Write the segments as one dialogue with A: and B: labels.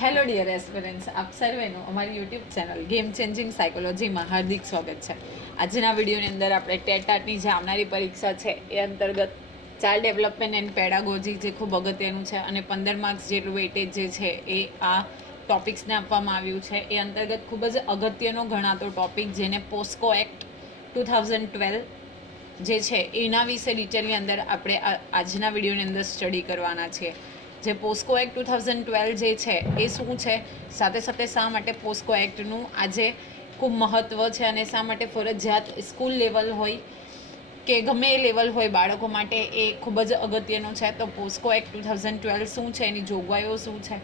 A: Hello dear aspirants આપ સર્વેનું અમારી યુટ્યુબ ચેનલ ગેમ ચેન્જિંગ સાયકોલોજીમાં હાર્દિક સ્વાગત છે. આજના વિડીયોની અંદર આપણે ટેટાટની જે આવનારી પરીક્ષા છે, એ અંતર્ગત ચાઇલ્ડ ડેવલપમેન્ટ એન્ડ પેડાગોજી જે ખૂબ અગત્યનું છે અને પંદર માર્ક્સ જેટલું વેટેજ જે છે, એ આ ટોપિક્સને આપવામાં આવ્યું છે. એ અંતર્ગત ખૂબ જ અગત્યનો ગણાતો ટોપિક જેને POCSO act two thousand twelve જે છે, એના વિશે ડિટેલની અંદર આપણે આજના વિડીયોની અંદર સ્ટડી કરવાના છીએ. જે POCSO act two thousand twelve જે છે, એ શું છે? સાથે સાથે શા માટે પોસ્કો એક્ટનું આજે ખૂબ મહત્ત્વ છે અને શા માટે ફરજિયાત સ્કૂલ લેવલ હોય કે ગમે એ લેવલ હોય બાળકો માટે એ ખૂબ જ અગત્યનું છે. તો POCSO act two thousand twelve શું છે? એની જોગવાઈઓ શું છે?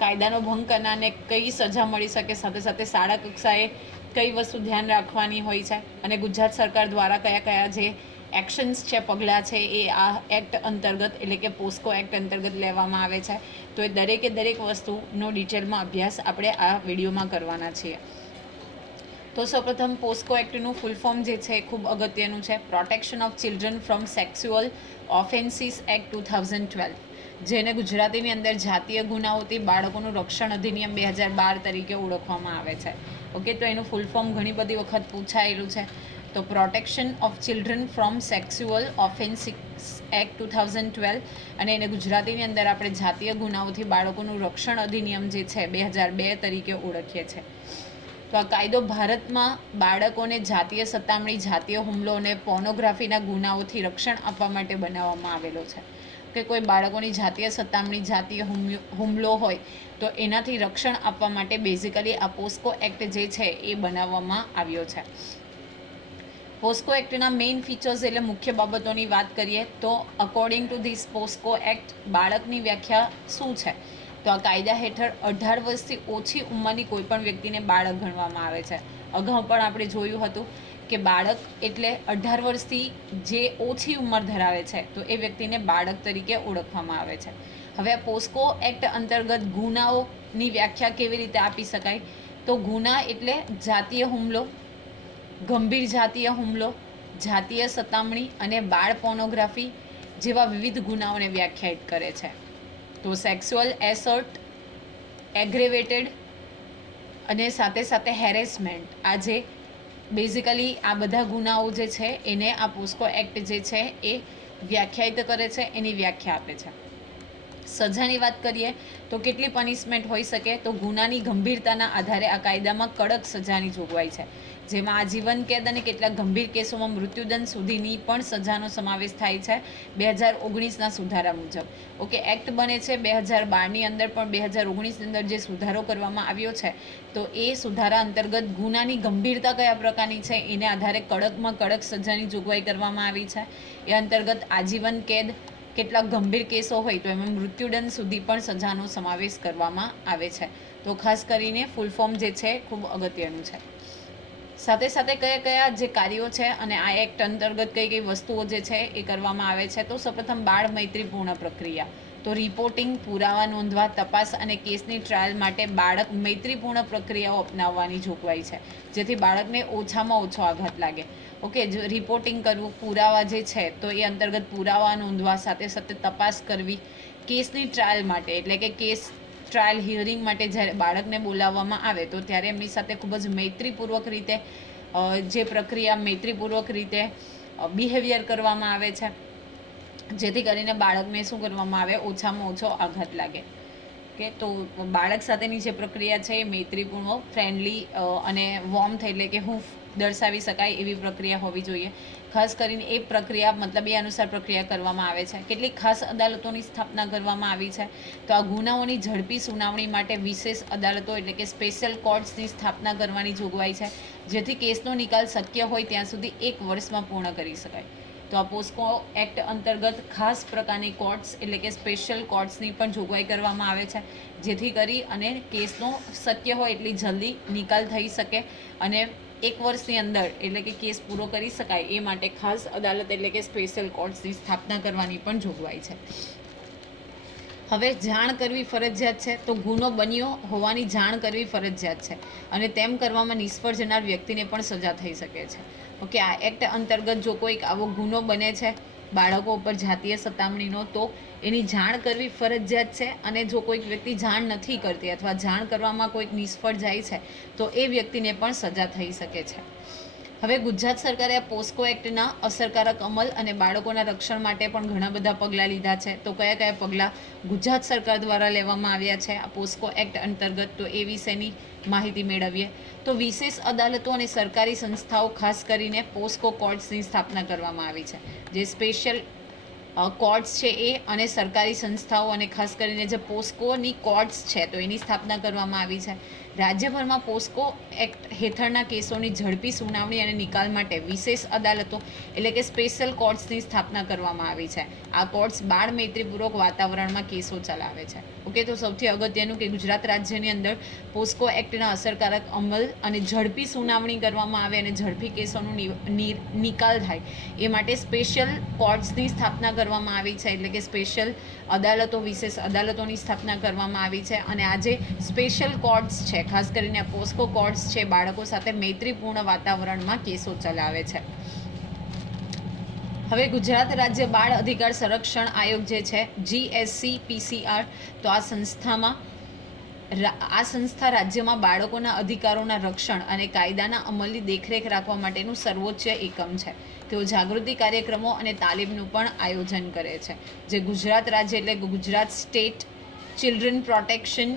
A: કાયદાનો ભંગ કરનારને કઈ સજા મળી શકે? સાથે સાથે શાળા કક્ષાએ કઈ વસ્તુ ધ્યાન રાખવાની હોય છે? અને ગુજરાત સરકાર દ્વારા કયા કયા જે એક્શન્સ છે પગલાં છે એ આ એક્ટ અંતર્ગત, એટલે કે પોસ્કો એક્ટ અંતર્ગત લેવામાં આવે છે. તો એ દરેકે દરેક વસ્તુનો ડિટેલમાં અભ્યાસ આપણે આ વિડીયોમાં કરવાના છીએ. તો સૌપ્રથમ પોસ્કો એક્ટનું ફૂલ ફોર્મ જે છે એ ખૂબ અગત્યનું છે. Protection of children from sexual offences act two thousand twelve જેને ગુજરાતીની અંદર જાતીય ગુનાઓથી બાળકોનું રક્ષણ અધિનિયમ બે હજાર બાર તરીકે ઓળખવામાં આવે છે. ઓકે, તો એનું ફૂલ ફોર્મ ઘણી બધી વખત પૂછાયેલું છે. તો protection of children from sexual offences act two thousand twelve અને એને ગુજરાતીની અંદર આપણે જાતીય ગુનાઓથી બાળકોનું રક્ષણ અધિનિયમ જે છે બે હજાર બે તરીકે ઓળખીએ છીએ તો આ કાયદો ભારતમાં બાળકોને જાતીય સતામણી, જાતીય હુમલો અને પોર્નોગ્રાફીના ગુનાઓથી રક્ષણ આપવા માટે બનાવવામાં આવેલો છે. કે કોઈ બાળકોની જાતીય સતામણી, જાતીય હુમલો હોય તો એનાથી રક્ષણ આપવા માટે બેઝિકલી આ પોસ્કો એક્ટ જે છે એ બનાવવામાં આવ્યો છે. પોસ્કો એક્ટના મેઇન ફીચર્સ એટલે મુખ્ય બાબતોની વાત કરીએ તો according to this POCSO act બાળકની વ્યાખ્યા શું છે? તો આ કાયદા હેઠળ અઢાર વર્ષથી ઓછી ઉંમરની કોઈપણ વ્યક્તિને બાળક ગણવામાં આવે છે. અગાઉ પણ આપણે જોયું હતું કે બાળક એટલે અઢાર વર્ષથી જે ઓછી ઉંમર ધરાવે છે, તો એ વ્યક્તિને બાળક તરીકે ઓળખવામાં આવે છે. હવે આ પોસ્કો એક્ટ અંતર્ગત ગુનાઓની વ્યાખ્યા કેવી રીતે આપી શકાય? તો ગુના એટલે જાતીય હુમલો ગંભીર જાતીય હુમલો, જાતીય સતામણી અને બાળ પોર્નોગ્રાફી જેવા વિવિધ ગુનાઓને વ્યાખ્યાયિત કરે છે. તો સેક્સ્યુઅલ એસર્ટ, એગ્રેવેટેડ અને સાથે સાથે હેરેસમેન્ટ. આજે બેઝિકલી આ બધા ગુનાઓ જે છે, એને આ પોસ્કો એક્ટ જે છે, એ વ્યાખ્યાયિત કરે છે, એની વ્યાખ્યા આપે છે. સજાની વાત કરીએ, તો કેટલી પનિશમેન્ટ હોઈ શકે? તો ગુનાની ગંભીરતાના આધારે આ કાયદામાં કડક સજાની જોગવાઈ છે. જેમાં આજીવન કેદ અને કેટલાક ગંભીર કેસોમાં મૃત્યુદંડ સુધીની પણ સજાનો સમાવેશ થાય છે બે હજાર ઓગણીસના સુધારા મુજબ. ઓકે, એક્ટ બને છે બે હજાર બારની અંદર, પણ બે હજાર ઓગણીસની અંદર જે સુધારો કરવામાં આવ્યો છે, તો એ સુધારા અંતર્ગત ગુનાની ગંભીરતા કયા પ્રકારની છે, એને આધારે કડકમાં કડક સજાની જોગવાઈ કરવામાં આવી છે. એ અંતર્ગત આજીવન કેદ, કેટલાક ગંભીર કેસો હોય તો એમાં મૃત્યુદંડ સુધી પણ સજાનો સમાવેશ કરવામાં આવે છે. તો ખાસ કરીને ફૂલ ફોર્મ જે છે, ખૂબ અગત્યનું છે. સાથે સાથે કયા કયા જે કાર્યો છે અને આ એક્ટ અંતર્ગત કઈ કઈ વસ્તુઓ જે છે એ કરવામાં આવે છે, તો સૌપ્રથમ બાળ મૈત્રીપૂર્ણ પ્રક્રિયા. તો રિપોર્ટિંગ પુરાવા, નોંધવા, તપાસ અને કેસની ટ્રાયલ માટે બાળક મૈત્રીપૂર્ણ પ્રક્રિયાઓ અપનાવવાની જોગવાઈ છે, જેથી બાળકને ઓછામાં ઓછો આઘાત લાગે. ઓકે, જો રિપોર્ટિંગ કરવું, પુરાવા જે છે, તો એ અંતર્ગત પુરાવા, નોંધવા, સાથે સાથે તપાસ કરવી, કેસની ટ્રાયલ માટે. એટલે કે કેસ ટ્રાયલ હિયરિંગ માટે જ્યારે બાળકને બોલાવવામાં આવે, તો ત્યારે એમની સાથે ખૂબ જ મૈત્રીપૂર્વક રીતે જે પ્રક્રિયા મૈત્રીપૂર્વક રીતે બિહેવિયર કરવામાં આવે છે. જેથી કરીને બાળકને શું કરવામાં આવે? ઓછામાં ઓછો આઘાત લાગે. કે તો બાળક સાથેની જે પ્રક્રિયા છે એ મૈત્રીપૂર્ણ ફ્રેન્ડલી અને વોર્મ થઈ એટલે કે હું દર્શાવી શકાય એવી પ્રક્રિયા હોવી જોઈએ. ખાસ કરીને એ પ્રક્રિયા મતલબ એ અનુસાર પ્રક્રિયા કરવામાં આવે છે. કેટલીક ખાસ અદાલતોની સ્થાપના કરવામાં આવી છે. તો આ ગુનાઓની ઝડપી સુનાવણી માટે વિશેષ અદાલતો એટલે કે સ્પેશિયલ કોર્ટ્સની સ્થાપના કરવાની જોગવાઈ છે. જેથી કેસનો નિકાલ શક્ય હોય ત્યાં સુધી એક વર્ષમાં પૂર્ણ કરી શકાય. તો આ પોસ્કો એક્ટ અંતર્ગત ખાસ પ્રકારની કોર્ટ્સ એટલે કે સ્પેશિયલ કોર્ટ્સની પણ જોગવાઈ કરવામાં આવે છે, જેથી કરી અને કેસનો શક્ય હોય એટલી જલ્દી નિકાલ થઈ શકે અને એક વર્ષની અંદર એટલે કે કેસ પૂરો કરી શકાય એ માટે ખાસ અદાલત એટલે કે સ્પેશિયલ કોર્ટ્સની સ્થાપના કરવાની પણ જોગવાઈ છે. હવે જાણ કરવી ફરજિયાત છે, તો ગુનો બન્યો હોવાની જાણ કરવી ફરજિયાત છે અને તેમ કરવામાં નિષ્ફળ જનાર વ્યક્તિને પણ સજા થઈ શકે છે. ઓકે, આ એક્ટ અંતર્ગત જો કોઈક આવો ગુનો બને છે બાળકો ઉપર જાતીય સતામણીનો તો એની જાણ કરવી ફરજિયાત છે અને જો કોઈક વ્યક્તિ જાણ નથી કરતી અથવા જાણ કરવામાં કોઈક નિષ્ફળ જાય છે, તો એ વ્યક્તિને પણ સજા થઈ શકે છે. હવે ગુજરાત સરકારે આ પોસ્કો એક્ટના અસરકારક અમલ અને બાળકોના રક્ષણ માટે પણ ઘણા બધા પગલાં લીધા છે. તો કયા કયા પગલાં ગુજરાત સરકાર દ્વારા લેવામાં આવ્યા છે આ પોસ્કો એક્ટ અંતર્ગત? તો એ વિશેની માહિતી મેળવીએ. તો વિશેષ અદાલતો અને સરકારી સંસ્થાઓ ખાસ કરીને પોસ્કો કોર્ટ્સની સ્થાપના કરવામાં આવી છે. જે સ્પેશિયલ કોર્ટ્સ છે એ અને સરકારી સંસ્થાઓ અને ખાસ કરીને જે પોસ્કોની કોર્ટ્સ છે તો એની સ્થાપના કરવામાં આવી છે. રાજ્યભરમાં પોસ્કો એક્ટ હેઠળના કેસોની ઝડપી સુનાવણી અને નિકાલ માટે વિશેષ અદાલતો એટલે કે સ્પેશિયલ કોર્ટ્સની સ્થાપના કરવામાં આવી છે. આ કોર્ટ્સ બાળ મૈત્રીપૂર્વક વાતાવરણમાં કેસો ચલાવે છે. ઓકે, તો સૌથી અગત્યનું કે ગુજરાત રાજ્યની અંદર પોસ્કો એક્ટના અસરકારક અમલ અને ઝડપી સુનાવણી કરવામાં આવે અને ઝડપી કેસોનું નિકાલ થાય, એ માટે સ્પેશિયલ કોર્ટ્સની સ્થાપના કરવામાં આવી છે. એટલે કે સ્પેશિયલ અદાલતો, વિશેષ અદાલતોની સ્થાપના કરવામાં આવી છે અને આજે સ્પેશિયલ કોર્ટ્સ છે. ખાસ કરીને પોસ્કો કોર્ટ્સ છે, બાળકો સાથે મૈત્રીપૂર્ણ વાતાવરણમાં કેસો ચલાવે છે. હવે ગુજરાત રાજ્ય બાળ અધિકાર સંરક્ષણ આયોગ જે છે જીએસસી પીસીઆર તો આ સંસ્થામાં આ સંસ્થા રાજ્યમાં બાળકોના અધિકારોના રક્ષણ અને કાયદાના અમલની દેખરેખ રાખવા માટેનું સર્વોચ્ચ એકમ છે. તેઓ જાગૃતિ કાર્યક્રમો અને તાલીમનું પણ આયોજન કરે છે. જે ગુજરાત રાજ્ય એટલે ગુજરાત સ્ટેટ ચિલ્ડ્રન પ્રોટેક્શન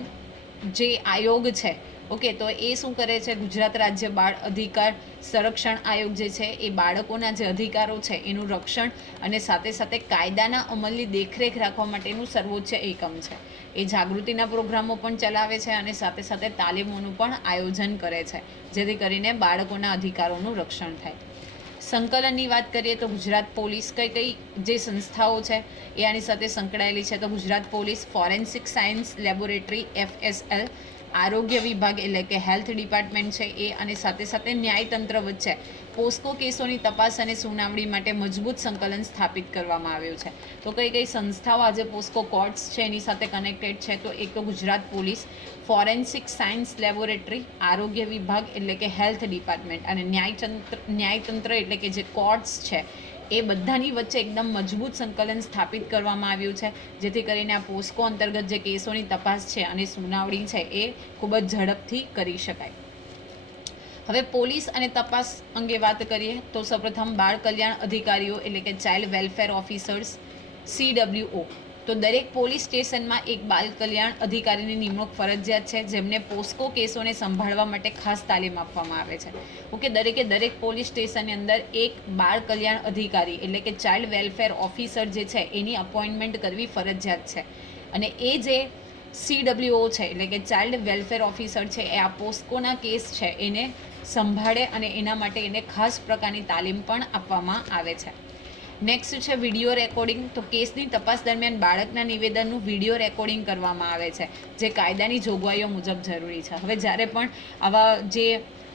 A: જે આયોગ છે. ઓકે, તો એ શું કરે છે? ગુજરાત રાજ્ય બાળ અધિકાર સંરક્ષણ આયોગ જે છે, એ બાળકોના જે અધિકારો છે, એનું રક્ષણ અને સાથે સાથે કાયદાના અમલની દેખરેખ રાખવા માટેનું સર્વોચ્ચ એકમ છે. એ જાગૃતિના પ્રોગ્રામો પણ ચલાવે છે અને સાથે સાથે તાલીમોનું પણ આયોજન કરે છે, જેથી કરીને બાળકોના અધિકારોનું રક્ષણ થાય. સંકલનની વાત કરીએ તો ગુજરાત પોલીસ કઈ કઈ જે સંસ્થાઓ છે, એ આની સાથે સંકળાયેલી છે. તો Gujarat police forensic science laboratory, FSL આરોગ્ય વિભાગ એટલે કે હેલ્થ ડિપાર્ટમેન્ટ છે એ અને સાથે સાથે ન્યાયતંત્ર વચ્ચે પોસ્કો કેસોની તપાસ અને સુનાવણી માટે મજબૂત સંકલન સ્થાપિત કરવામાં આવ્યું છે. તો કઈ કઈ સંસ્થાઓ આજે પોસ્કો કોર્ટ્સ છે, એની સાથે કનેક્ટેડ છે, તો એક તો Gujarat police, forensic science laboratory, આરોગ્ય વિભાગ એટલે કે હેલ્થ ડિપાર્ટમેન્ટ અને ન્યાયતંત્ર ન્યાયતંત્ર એટલે કે જે કોર્ટ્સ છે એ બધાની વચ્ચે એકદમ મજબૂત સંકલન સ્થાપિત કરવામાં આવ્યું છે, જેથી કરીને આ પોસ્કો અંતર્ગત જે કેસોની તપાસ છે અને સુનાવણી છે એ ખૂબ જ ઝડપથી કરી શકાય. હવે પોલીસ અને તપાસ અંગે વાત કરીએ તો સૌપ્રથમ બાળ કલ્યાણ અધિકારીઓ એટલે કે ચાઇલ્ડ વેલફેર ઓફિસર્સ સીડબ્લ્યુઓ તો દરેક પોલીસ સ્ટેશનમાં એક બાલ કલ્યાણ અધિકારીની નિમણૂક ફરજિયાત છે, જેમને પોસ્કો કેસોને સંભાળવા માટે ખાસ તાલીમ આપવામાં આવે છે. ઓકે, દરેકે દરેક પોલીસ સ્ટેશનની અંદર એક બાળ કલ્યાણ અધિકારી, એટલે કે ચાઇલ્ડ વેલફેર ઓફિસર જે છે, એની અપોઇન્ટમેન્ટ કરવી ફરજિયાત છે. અને એ જે સીડબ્લ્યુઓ છે, એટલે કે ચાઇલ્ડ વેલફેર ઓફિસર છે, એ આ પોસ્કોના કેસ છે, એને સંભાળે અને એના માટે એને ખાસ પ્રકારની તાલીમ પણ આપવામાં આવે છે. નેક્સ્ટ છે વીડિયો રેકોર્ડિંગ તો કેસની તપાસ દરમિયાન બાળકના નિવેદનનું વીડિયો રેકોર્ડિંગ કરવામાં આવે છે, જે કાયદાની જોગવાઈઓ મુજબ જરૂરી છે. હવે જ્યારે પણ આવા જે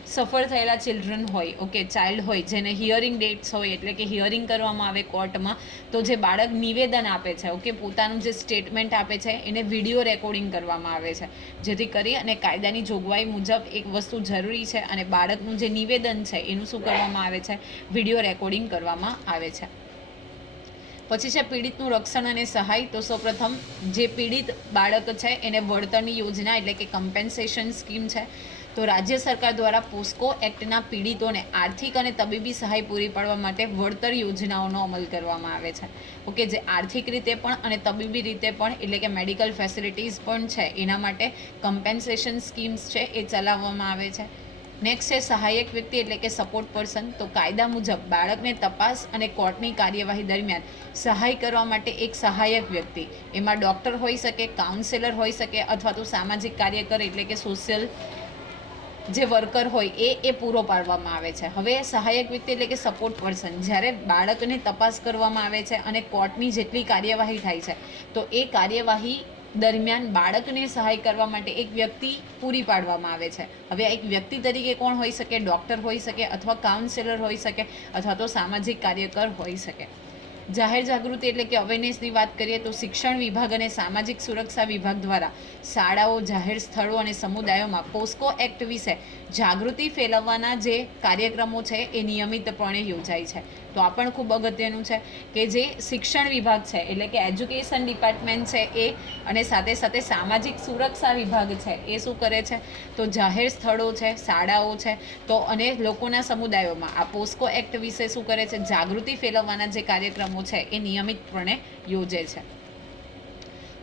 A: સફળ થયેલા ચિલ્ડ્રન હોય ઓકે ચાઇલ્ડ હોય, જેને હિયરિંગ ડેટ્સ હોય, એટલે કે હિયરિંગ કરવામાં આવે કોર્ટમાં, તો જે બાળક નિવેદન આપે છે ઓકે પોતાનું જે સ્ટેટમેન્ટ આપે છે, એને વીડિયો રેકોર્ડિંગ કરવામાં આવે છે. જેથી કરી અને કાયદાની જોગવાઈ મુજબ એક વસ્તુ જરૂરી છે અને બાળકનું જે નિવેદન છે, એનું શું કરવામાં આવે છે? વીડિયો રેકોર્ડિંગ કરવામાં આવે છે. પછી છે પીડિતનું રક્ષણ અને સહાય. તો સૌપ્રથમ જે પીડિત બાળક છે એને વળતરની યોજના એટલે કે કમ્પેન્સેશન સ્કીમ છે. તો રાજ્ય સરકાર દ્વારા પોસ્કો એક્ટના પીડિતોને આર્થિક અને તબીબી સહાય પૂરી પાડવા માટે વળતર યોજનાઓનો અમલ કરવામાં આવે છે. ઓકે, જે આર્થિક રીતે પણ અને તબીબી રીતે પણ એટલે કે મેડિકલ ફેસિલિટીઝ પણ છે, એના માટે કમ્પેન્સેશન સ્કીમ્સ છે એ ચલાવવામાં આવે છે. નેક્સ્ટ છે સહાયક વ્યક્તિ એટલે કે સપોર્ટ પર્સન તો કાયદા મુજબ બાળકને તપાસ અને કોર્ટની કાર્યવાહી દરમિયાન સહાય કરવા માટે એક સહાયક વ્યક્તિ. એમાં ડૉક્ટર હોઈ શકે કાઉન્સેલર હોઈ શકે અથવા તો સામાજિક કાર્યકર એટલે કે સોશિયલ જે વર્કર હોય એ એ પૂરો પાડવામાં આવે છે. હવે સહાયક વ્યક્તિ એટલે કે સપોર્ટ પર્સન જ્યારે બાળકને તપાસ કરવામાં આવે છે અને કોર્ટની જેટલી કાર્યવાહી થાય છે, તો એ કાર્યવાહી દરમિયાન બાળકને સહાય કરવા માટે એક વ્યક્તિ પૂરી પાડવામાં આવે છે. હવે એક વ્યક્તિ તરીકે કોણ હોઈ શકે? ડૉક્ટર હોઈ શકે અથવા કાઉન્સેલર હોઈ શકે અથવા તો સામાજિક કાર્યકર હોઈ શકે. જાહેર જાગૃતિ એટલે કે અવેરનેસની વાત કરીએ તો શિક્ષણ વિભાગ અને સામાજિક સુરક્ષા વિભાગ દ્વારા શાળાઓ, જાહેર સ્થળો અને સમુદાયોમાં પોસ્કો એક્ટ વિશે જાગૃતિ ફેલાવવાના જે કાર્યક્રમો છે એ નિયમિતપણે યોજાય છે. તો આ પણ ખૂબ અગત્યનું છે કે જે શિક્ષણ વિભાગ છે, એટલે કે એજ્યુકેશન ડિપાર્ટમેન્ટ છે એ, અને સાથે સાથે સામાજિક સુરક્ષા વિભાગ છે એ શું કરે છે? તો જાહેર સ્થળો છે, શાળાઓ છે, તો અને લોકોના સમુદાયોમાં આ પોસ્કો એક્ટ વિશે શું કરે છે? જાગૃતિ ફેલાવવાના જે કાર્યક્રમો છે એ નિયમિતપણે યોજે છે.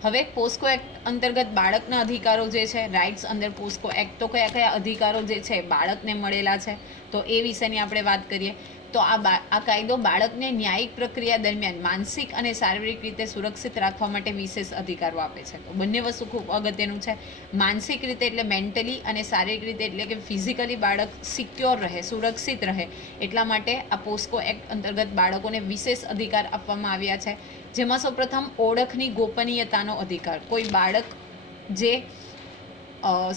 A: હવે પોસ્કો એક્ટ અંતર્ગત બાળકના અધિકારો જે છે રાઇટ્સ અંદર પોસ્કો એક્ટ તો કયા કયા અધિકારો જે છે, બાળકને મળેલા છે, તો એ વિશેની આપણે વાત કરીએ. તો આ આ કાયદો બાળકને ન્યાયિક પ્રક્રિયા દરમિયાન માનસિક અને શારીરિક રીતે સુરક્ષિત રાખવા માટે વિશેષ અધિકારો આપે છે. તો બંને વસ્તુ ખૂબ અગત્યનું છે. માનસિક રીતે એટલે મેન્ટલી અને શારીરિક રીતે એટલે કે ફિઝિકલી બાળક સિક્યોર રહે, સુરક્ષિત રહે. એટલા માટે આ પોસ્કો એક્ટ અંતર્ગત બાળકોને વિશેષ અધિકાર આપવામાં આવ્યા છે. જેમાં સૌપ્રથમ ઓળખની ગોપનીયતાનો અધિકાર. કોઈ બાળક જે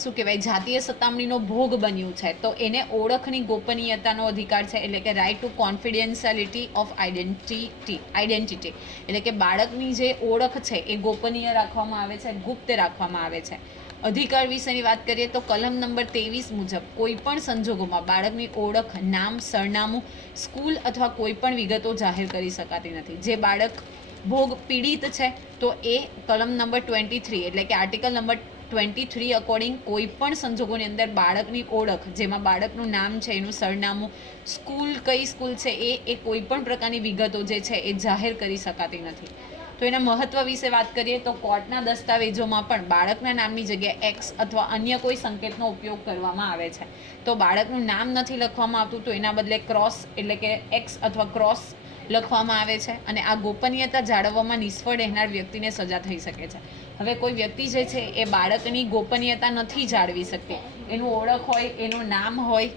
A: શું કહેવાય, જાતીય સતામણીનો ભોગ બન્યું છે. તો એને ઓળખની ગોપનીયતાનો અધિકાર છે, એટલે કે right to confidentiality of identity identity એટલે કે બાળકની જે ઓળખ છે, એ ગોપનીય રાખવામાં આવે છે, ગુપ્ત રાખવામાં આવે છે. અધિકાર વિશેની વાત કરીએ તો કલમ નંબર ત્રેવીસ મુજબ કોઈ પણ સંજોગોમાં બાળકની ઓળખ, નામ, સરનામું, સ્કૂલ અથવા કોઈ પણ વિગતો જાહેર કરી શકાતી નથી. જે બાળક ભોગ પીડિત છે, તો એ કલમ નંબર ટ્વેન્ટી થ્રી એટલે કે article number twenty three according કોઈ પણ સંજોગોની અંદર બાળકની ઓળખ, જેમાં બાળકનું નામ છે, એનું સરનામું, સ્કૂલ કઈ સ્કૂલ છે એ એ કોઈ પણ પ્રકારની વિગતો જે છે એ જાહેર કરી શકાતી નથી. તો એના મહત્વ વિશે વાત કરીએ તો કોર્ટના દસ્તાવેજોમાં પણ બાળકના નામની જગ્યાએ એક્સ અથવા અન્ય કોઈ સંકેતનો ઉપયોગ કરવામાં આવે છે. તો બાળકનું નામ નથી લખવામાં આવતું તો એના બદલે ક્રોસ એટલે કે એક્સ અથવા ક્રોસ લખવામાં આવે છે અને આ ગોપનીયતા જાળવવામાં નિષ્ફળ રહેનાર વ્યક્તિને સજા થઈ શકે છે. હવે કોઈ વ્યક્તિ જે છે એ બાળકની ગોપનીયતા નથી જાળવી શકતી. એનું ઓળખ હોય, એનું નામ હોય,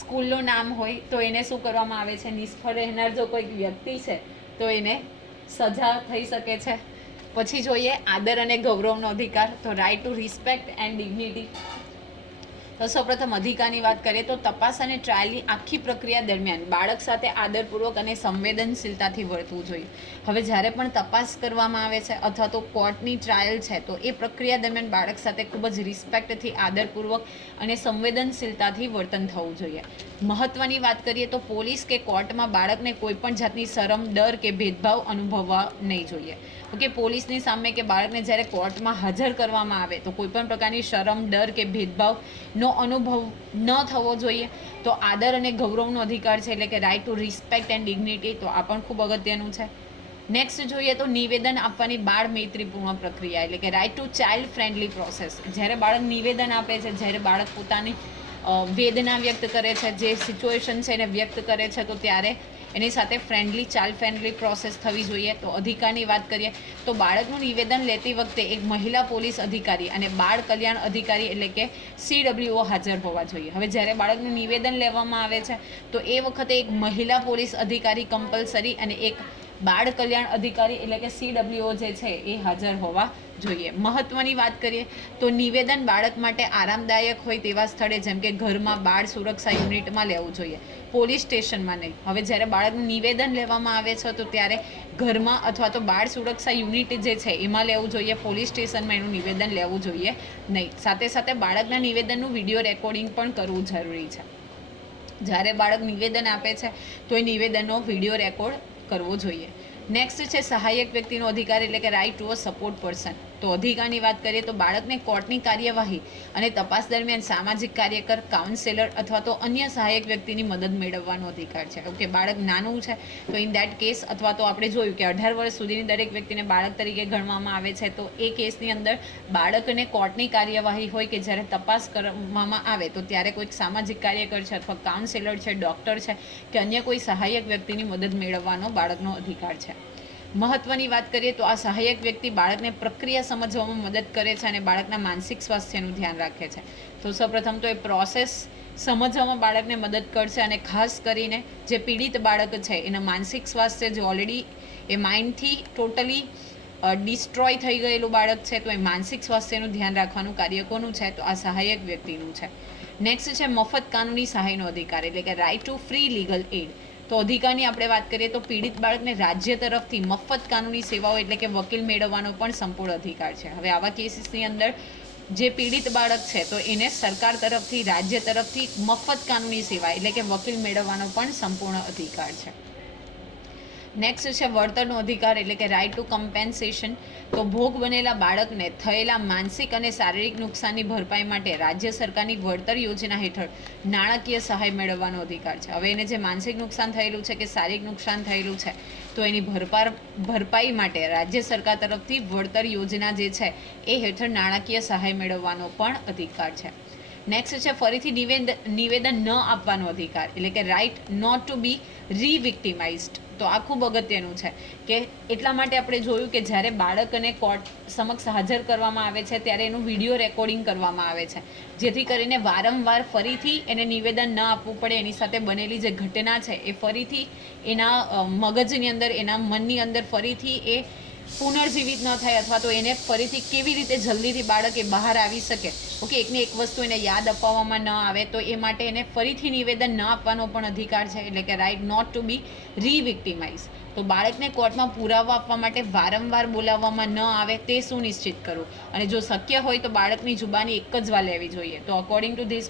A: સ્કૂલનું નામ હોય, તો એને શું કરવામાં આવે છે? નિષ્ફળ રહેનાર જો કોઈક વ્યક્તિ છે, તો એને સજા થઈ શકે છે. પછી જોઈએ આદર અને ગૌરવનો અધિકાર. તો right to respect and dignity તો સૌપ્રથમ અધિકારની વાત કરીએ તો તપાસ અને ટ્રાયલની આખી પ્રક્રિયા દરમિયાન બાળક સાથે આદરપૂર્વક અને સંવેદનશીલતાથી વર્તવું જોઈએ. હવે જ્યારે પણ તપાસ કરવામાં આવે છે અથવા તો કોર્ટની ટ્રાયલ છે, તો એ પ્રક્રિયા દરમિયાન બાળક સાથે ખૂબ જ રિસ્પેક્ટથી આદરપૂર્વક અને સંવેદનશીલતાથી વર્તન થવું જોઈએ. મહત્વની વાત કરીએ તો પોલીસ કે કોર્ટમાં બાળકને કોઈ પણ જાતની શરમ, ડર કે ભેદભાવ અનુભવવા નહીં જોઈએ. ઓકે, પોલીસની સામે કે બાળકને જ્યારે કોર્ટમાં હાજર કરવામાં આવે તો કોઈ પણ પ્રકારની શરમ, ડર કે ભેદભાવનો અનુભવ ન થવો જોઈએ, તો આદર અને ગૌરવનો અધિકાર છે એટલે કે right to respect and dignity તો આ પણ ખૂબ અગત્યનું છે. નેક્સ્ટ જોઈએ તો નિવેદન આપવાની બાળ મૈત્રીપૂર્ણ પ્રક્રિયા એટલે કે right to child friendly process જ્યારે બાળક નિવેદન આપે છે, જ્યારે બાળક પોતાની વેદના વ્યક્ત કરે છે, જે સિચ્યુએશન છે એને વ્યક્ત કરે છે, તો ત્યારે એની સાથે ફ્રેન્ડલી ચાઇલ્ડ ફ્રેન્ડલી પ્રોસેસ થવી જોઈએ. તો અધિકારની વાત કરીએ, તો બાળકનું નિવેદન લેતી વખતે એક મહિલા પોલીસ અધિકારી અને બાળ કલ્યાણ અધિકારી એટલે કે સીડબ્લ્યુઓ હાજર હોવા જોઈએ. હવે જ્યારે બાળકનું નિવેદન લેવામાં આવે છે, તો એ વખતે એક મહિલા પોલીસ અધિકારી કમ્પલસરી અને એક બાળ કલ્યાણ અધિકારી એટલે કે સીડબ્લ્યુઓ જે છે એ હાજર હોવા જોઈએ. મહત્વની વાત કરીએ તો નિવેદન બાળક માટે આરામદાયક હોય તેવા સ્થળે જેમ કે ઘરમાં બાળ સુરક્ષા યુનિટમાં લેવું જોઈએ. પોલીસ સ્ટેશનમાં નહીં. હવે જ્યારે બાળકનું નિવેદન લેવામાં આવે છે તો ત્યારે ઘરમાં અથવા તો બાળ સુરક્ષા યુનિટ જે છે એમાં લેવું જોઈએ, પોલીસ સ્ટેશનમાં એનું નિવેદન લેવું જોઈએ નહીં. સાથે સાથે બાળકના નિવેદનનું વીડિયો રેકોર્ડિંગ પણ કરવું જરૂરી છે. જ્યારે બાળક નિવેદન આપે છે તો એ નિવેદનનો વીડિયો રેકોર્ડ કરવો જોઈએ. નેક્સ્ટ છે સહાયક વ્યક્તિનો અધિકાર એટલે કે right to a support person તો અધિકારની વાત કરીએ તો બાળકને કોર્ટની કાર્યવાહી અને તપાસ દરમિયાન સામાજિક કાર્યકર કાઉન્સેલર અથવા તો અન્ય સહાયક વ્યક્તિની મદદ મેળવવાનો અધિકાર છે. ઓકે બાળક નાનું છે, તો ઇન દેટ કેસ અથવા તો આપણે જોયું કે અઢાર વર્ષ સુધીની દરેક વ્યક્તિને બાળક તરીકે ગણવામાં આવે છે, તો એ કેસની અંદર બાળકને કોર્ટની કાર્યવાહી હોય કે જ્યારે તપાસ કરવામાં આવે, તો ત્યારે કોઈક સામાજિક કાર્યકર છે અથવા કાઉન્સેલર છે ડૉક્ટર છે કે અન્ય કોઈ સહાયક વ્યક્તિની મદદ મેળવવાનો બાળકનો અધિકાર છે. મહત્વની વાત કરીએ તો આ સહાયક વ્યક્તિ બાળકને પ્રક્રિયા સમજવામાં મદદ કરે છે અને બાળકના માનસિક સ્વાસ્થ્યનું ધ્યાન રાખે છે. તો સૌપ્રથમ તો એ પ્રોસેસ સમજવામાં બાળકને મદદ કરશે અને ખાસ કરીને જે પીડિત બાળક છે, એના માનસિક સ્વાસ્થ્ય જે ઓલરેડી એ માઇન્ડથી ટોટલી ડિસ્ટ્રોય થઈ ગયેલું બાળક છે, તો એ માનસિક સ્વાસ્થ્યનું ધ્યાન રાખવાનું કાર્ય કોનું છે, તો આ સહાયક વ્યક્તિનું છે. નેક્સ્ટ છે મફત કાનૂની સહાયનો અધિકાર, એટલે કે right to free legal aid તો અધિકારની આપણે વાત કરીએ તો પીડિત બાળકને રાજ્ય તરફથી મફત કાનૂની સેવાઓ એટલે કે વકીલ મેળવવાનો પણ સંપૂર્ણ અધિકાર છે. હવે આવા કેસીસની અંદર જે પીડિત બાળક છે, તો એને સરકાર તરફથી, રાજ્ય તરફથી મફત કાનૂની સેવા એટલે કે વકીલ મેળવવાનો પણ સંપૂર્ણ અધિકાર છે. નેક્સ્ટ છે વળતરનો અધિકાર એટલે કે રાઇટ ટુ કમ્પેન્સેશન તો ભોગ બનેલા બાળકને થયેલા માનસિક અને શારીરિક નુકસાનની ભરપાઈ માટે રાજ્ય સરકારની વળતર યોજના હેઠળ નાણાકીય સહાય મેળવવાનો અધિકાર છે. હવે એને જે માનસિક નુકસાન થયેલું છે કે શારીરિક નુકસાન થયેલું છે, તો એની ભરપાર, ભરપાઈ માટે રાજ્ય સરકાર તરફથી વળતર યોજના જે છે, એ હેઠળ નાણાકીય સહાય મેળવવાનો પણ અધિકાર છે. નેક્સ્ટ છે ફરીથી નિવેદ, નિવેદન ન આપવાનો અધિકાર, એટલે કે right not to be revictimized તો આ ખૂબ અગત્યનું છે કે એટલા માટે આપણે જોયું કે જ્યારે બાળકને કોર્ટ સમક્ષ હાજર કરવામાં આવે છે, ત્યારે એનું વીડિયો રેકોર્ડિંગ કરવામાં આવે છે. જેથી કરીને વારંવાર ફરીથી એને નિવેદન ન આપવું પડે, એની સાથે બનેલી જે ઘટના છે, એ ફરીથી એના મગજની અંદર, એના મનની અંદર ફરીથી એ પુનર્જીવિત ન થાય, અથવા તો એને ફરીથી કેવી રીતે જલ્દીથી બાળક એ બહાર આવી શકે. ઓકે, એકને એક વસ્તુ એને યાદ અપાવવામાં ન આવે, તો એ માટે એને ફરીથી નિવેદન ન આપવાનો પણ અધિકાર છે, એટલે કે right not to be revictimize તો બાળકને કોર્ટમાં પુરાવા આપવા માટે વારંવાર બોલાવવામાં ન આવે, તે સુનિશ્ચિત કરવું અને જો શક્ય હોય તો બાળકની જુબાની એક જ વાર લેવી જોઈએ. તો according to this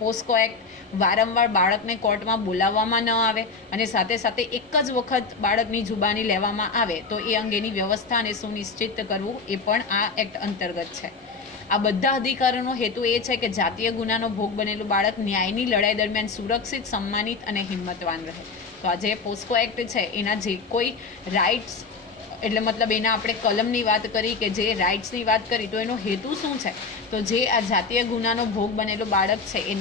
A: POCSO act વારંવાર બાળકને કોર્ટમાં બોલાવવામાં ન આવે અને સાથે સાથે એક જ વખત બાળકની જુબાની લેવામાં આવે, તો એ અંગેની વ્યવસ્થા અને સુનિશ્ચિત કરવું એ પણ આ એક્ટ અંતર્ગત છે. આ બધા અધિકારોનો હેતુ એ છે કે જાતીય ગુનાનો ભોગ બનેલું બાળક ન્યાયની લડાઈ દરમિયાન સુરક્ષિત, સન્માનિત અને હિંમતવાન રહે. તો આ જે પોસ્કો એક્ટ છે, એના જે કોઈ રાઇટ્સ એટલે મતલબ એના આપણે કલમની વાત કરી કે જે રાઇટ્સની વાત કરી, તો એનો હેતુ શું છે? તો જે આ જાતીય ગુનાનો ભોગ બનેલો બાળક છે, એ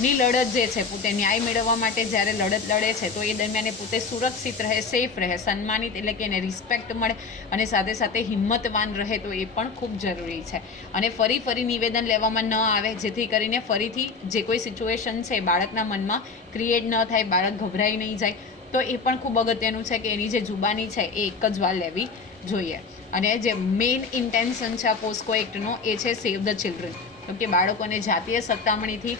A: ન્યાયની લડત જે છે, પોતે ન્યાય મેળવવા માટે જ્યારે લડત લડે છે, તો એ દરમિયાન પોતે સુરક્ષિત રહે સેફ રહે, સન્માનિત એટલે કે એને રિસ્પેક્ટ મળે અને સાથે સાથે હિંમતવાન રહે, તો એ પણ ખૂબ જરૂરી છે. અને ફરી ફરી નિવેદન લેવામાં ન આવે, જેથી કરીને ફરીથી જે કોઈ સિચ્યુએશન છે, બાળકના મનમાં ક્રિએટ ન થાય, બાળક ગભરાઈ નહીં જાય, તો એ પણ ખૂબ અગત્યનું છે કે એની જે જુબાની છે, એ એક જ વાર લેવી જોઈએ. અને જે મેઇન ઇન્ટેન્શન છે આ પોસ્કો એક્ટનો એ છે સેવ ધ ચિલ્ડ્રન તો કે બાળકોને જાતીય સત્તામણીથી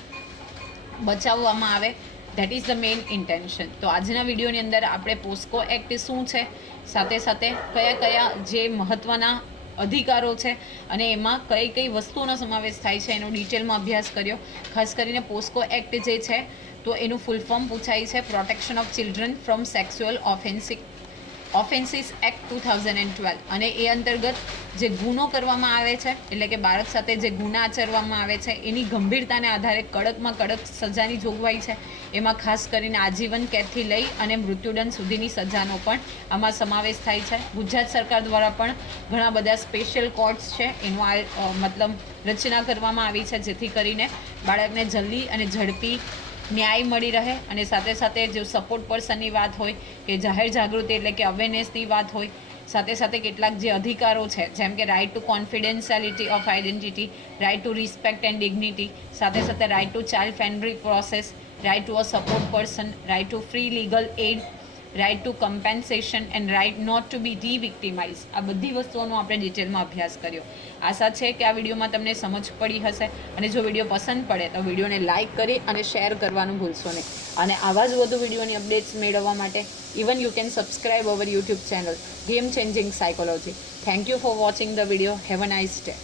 A: બચાવવામાં આવે. That is the main intention તો આજના વિડીયોની અંદર આપણે પોસ્કો એક્ટ શું છે? સાથે સાથે કયા કયા જે મહત્ત્વના અધિકારો છે અને એમાં કઈ કઈ વસ્તુઓનો સમાવેશ થાય છે એનો ડિટેલમાં અભ્યાસ કર્યો. ખાસ કરીને પોસ્કો એક્ટ જે છે, તો એનું ફૂલ ફોર્મ પૂછાય છે. Protection of children from sexual offensic offences act two thousand and twelve અને એ અંતર્ગત જે ગુનો કરવામાં આવે છે, એટલે કે બાળક સાથે જે ગુના આચરવામાં આવે છે, એની ગંભીરતાને આધારે કડકમાં કડક સજાની જોગવાઈ છે. એમાં ખાસ કરીને આજીવન કેદથી લઈ અને મૃત્યુદંડ સુધીની સજાનો પણ આમાં સમાવેશ થાય છે. ગુજરાત સરકાર દ્વારા પણ ઘણા બધા સ્પેશિયલ કોર્ટ્સ છે, એનું આ મતલબ રચના કરવામાં આવી છે, જેથી કરીને બાળકને જલ્દી અને ઝડપી ન્યાય મળી રહે અને સાથે સાથે જો સપોર્ટ પર્સનની વાત હોય કે જાહેર જાગૃતિ એટલે કે અવેરનેસની વાત હોય, સાથે સાથે કેટલાક જે અધિકારો છે, જેમ કે right to confidentiality of identity right to respect and dignity સાથે સાથે right to child friendly process right to a support person right to free legal aid right to compensation and right not to be revictimize આ બધી વસ્તુઓનો આપણે ડિટેલમાં અભ્યાસ કર્યો. આશા છે કે આ વિડીયોમાં તમને સમજ પડી હશે અને જો વીડિયો પસંદ પડે તો વિડીયોને લાઇક કરી અને શેર કરવાનું ભૂલશો નહીં. અને આવા જ વધુ વિડીયોની અપડેટ્સ મેળવવા માટે even you can subscribe our YouTube channel game changing psychology thank you for watching the video have a nice day